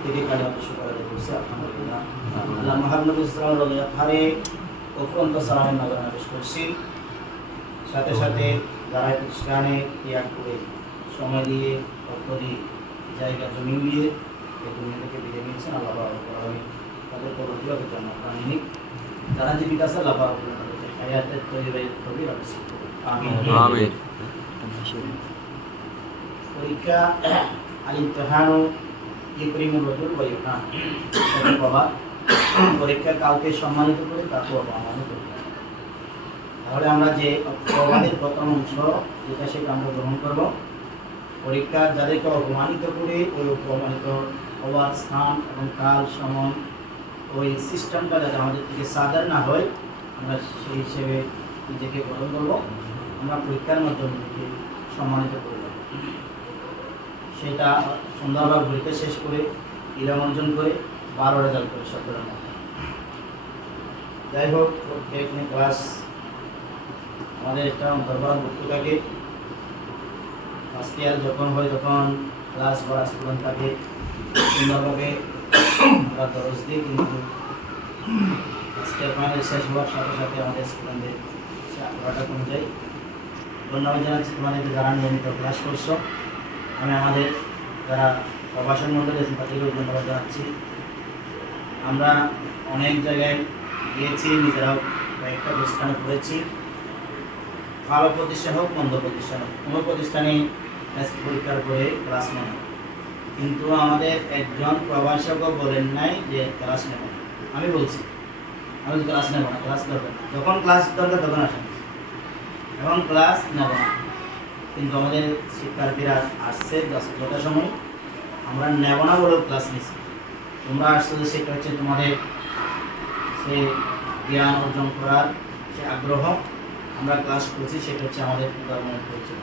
প্রত্যেকে কালিমাত শুকর আদায় করছে আলহামদুলিল্লাহ। আল্লাহ মহানবী সাল্লাল্লাহু আলাইহি ওয়াসাল্লামে অফরন্ত সালামের নজরানা পেশ করছি। সাথে সাথে যারা প্রতিষ্ঠানে ত্যাগ করে সময় দিয়ে অর্থ দিয়ে জায়গা জমি দিয়ে এই দুনিয়া থেকে বিদায় নিয়েছেন, আল্লাহ তাদের পরবর্তীভাবে জান্নাত নিক। যারা জীবিত আছে আল্লাহ তাদের হায়াতের তৈরি তৈরি রাখছে। আমিন আমিন। পরীক্ষা আল-ইমতিহানু ইকরিমুর রাজুল ওয়া ইউহান, এটা বাবা পরীক্ষা কাউকে সম্মানিত করে তাকে অপমানিত করে। তাহলে আমরা যে প্রবাদের প্রথম অংশ যেটা সেটা আমরা গ্রহণ করব। পরীক্ষা যাদেরকে অপমানিত করে ওই অপমানিত হওয়ার স্থান এবং কাল সময় ওই সিস্টেমটা যাতে আমাদের থেকে সাধারণ না হয়, আমরা সেই হিসেবে নিজেকে গ্রহণ করবো। আমরা পরীক্ষার মাধ্যমে সম্মানিত করব, সেটা সুন্দরভাবে পরীক্ষা শেষ করে ইলম অর্জন করে 12 রেজাল্ট করে সকলের মধ্যে। যাই হোক, প্রত্যেক ক্লাস আমাদের একটা অন্তর্ভাগ ভুক্ত থাকে। ফার্স্ট ইয়ার যখন হয় তখন ক্লাস করা স্টুডেন্ট থাকে, সুন্দরভাবে আমরা দরজ দিই। কিন্তু আজকে ফাইনাল শেষ হওয়ার সাথে সাথে আমাদের স্টুডেন্টদের সে আগ্রহটা কমে যায়। ধন্যবাদ জানাচ্ছি তোমাদেরকে যারা নিয়মিত ক্লাস করছো। আমি আমাদের যারা প্রবাসন মন্ডলী আছেন তাদেরকেও ধন্যবাদ জানাচ্ছি। আমরা অনেক জায়গায় গিয়েছি, নিজেরাও কয়েকটা প্রতিষ্ঠানে পড়েছি। ভালো প্রতিষ্ঠান হোক মন্দ প্রতিষ্ঠান হোক, কোনো প্রতিষ্ঠানে পরীক্ষার পরে ক্লাস নেব, কিন্তু আমাদের একজন প্রবাসকও বলেন নাই যে ক্লাস নেব। আমি বলছি আমি ক্লাস নেব না, ক্লাস করবেন না, যখন ক্লাস দরকার তখন আসেন এবং ক্লাস নেব না। কিন্তু আমাদের শিক্ষার্থীরা আসছে যথাসময়, আমরা নেব না বলেও ক্লাস নিচ্ছি। তোমরা আসছো যে সেটা হচ্ছে তোমাদের সে জ্ঞান অর্জন করার সে আগ্রহ, আমরা ক্লাস করছি সেটা হচ্ছে আমাদের ধর্মের পরিচয়।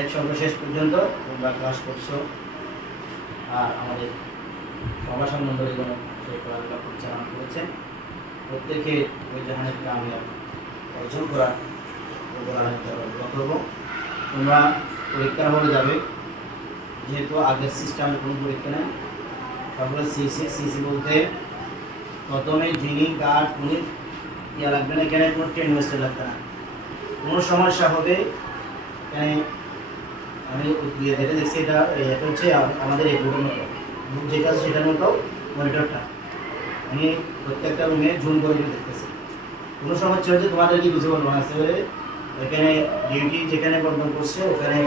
এক সর্বশেষ পর্যন্ত তোমরা ক্লাস করছো, আর আমাদের প্রবাসন মন্ডলীগণ সেই পড়ালেখা পরিচালনা করেছেন। প্রত্যেকে ওই জাহানের কামিয়াব অর্জন করার করবো। তোমরা পরীক্ষার হলে যাবে, যেহেতু আগের সিস্টেমে কোনো পরীক্ষা নেই, তারপরে সিসি বলতে প্রথমে যিনি গার্ড উনি ইয়া লাগবে না, এখানে কোনো ট্রেন ওয়েস্টে লাগবে না, কোনো সমস্যা হবে এখানে। আমি যেটা দেখছি এটা হচ্ছে আমাদের এই বোর্ডের মতো, বুক যেটা আছে সেটার মতো মনিটরটা, আমি প্রত্যেকটা রুমে জুম করে দেখতেছি। কোনো সমস্যা হচ্ছে তোমাদের কি বুঝে বলবো না, এখানে ডিউটি যেখানে বর্ধন করছে ওখানে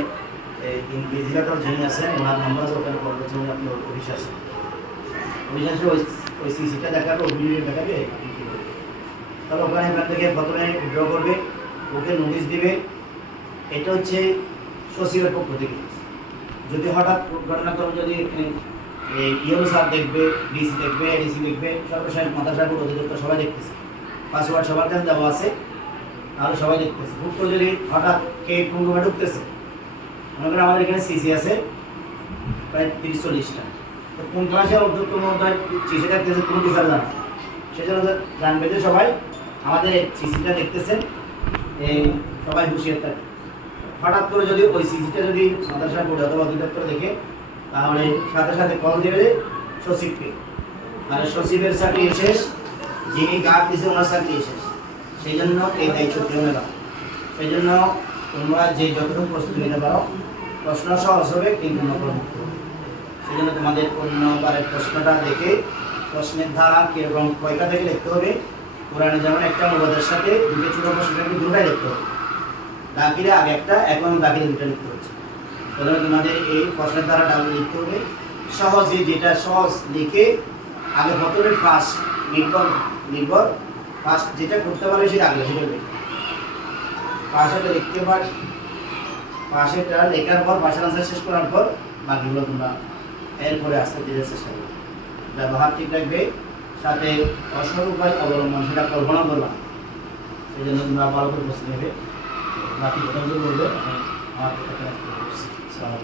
ইনভিজিলেটর যিনি আছেন ওনার নাম্বার আছে, ওখানে কল করছে, উনি আপনি অফিস আসেন, অফিস আসলে ওই সিসিটা দেখাবে, ওই ভিডিও দেখাবে, তাহলে ওখানে এখান থেকে প্রথমে ড্র করবে, ওকে নোটিশ দিবে। এটা হচ্ছে সচিবের পক্ষ থেকে। যদি হঠাৎ ঘটনাক্রমে যদি ইয়েলো স্যার দেখবে, ডিসি দেখবে, এডিসি দেখবে, সর্বশেষ মাদ্রাসা বোর্ড অধিদপ্তর সবাই দেখতেছে, পাসওয়ার্ড সবার কাছে দেওয়া আছে, তাহলে সবাই দেখতেছে। হুট করে যদি হঠাৎ কে কোন রুমে ঢুকতেছে, মনে করেন আমাদের এখানে সিসি আছে প্রায় 30-40টা, তো কোন ক্লাসের অধ্যক্ষ মহোদয় সিসি দেখতেছে কোনো টিচার জানা, সেই জন্য জানবে যে সবাই আমাদের সিসিটা দেখতেছেন, এই সবাই হুঁশিয়ার থাকে। হঠাৎ করে যদি ওই সিসিটা যদি মাদ্রাসা বোর্ড অথবা অধিদপ্তর দেখে, তাহলে সাথে সাথে কল দেবে সচিবকে, তাহলে সচিবের চাকরি শেষ, যিনি গার্ড দিয়েছে ওনার চাকরি শেষ। সেই জন্য এই দায়িত্ব কেউ নেবা। সেই জন্য তোমরা যে যতটুকু প্রস্তুতি নিতে পারো, প্রশ্ন সহজ হবে কিন্তু নকলমুক্ত হবে। সেই জন্য তোমাদের অন্যবারের প্রশ্নটা দেখে প্রশ্নের ধারা কীরকম কয়টা থেকে লিখতে হবে। কোরআনে যেমন একটা অনুবাদের সাথে দুটো ছোটো প্রশ্নটাকে দুটাই লিখতে হবে, দাখিলে আগে একটা, এখন দাখিলে দুটো লিখতে হচ্ছে। প্রথমে তোমাদের এই প্রশ্নের ধারাটা লিখতে হবে সহজে, যেটা সহজ লিখে আগে প্রথমে ফার্স্ট নির্ভর ফার্স্ট যেটা করতে পারবে সেটা আগে লিখে দেবে। পাশেটা লিখতে পার, পাশেটা লেখার পর পাশের আনসার শেষ করার পর বাকিগুলো তোমরা এরপরে আস্তে ধীরে চেষ্টা করবে। ব্যবহার ঠিক রাখবে, সাথে অসৎ উপায় অবলম্বন সেটা কল্পনা করবা। সেই জন্য তোমরা ভালো করে প্রস্তুতি নেবে। বাকি কথা বলবে আমার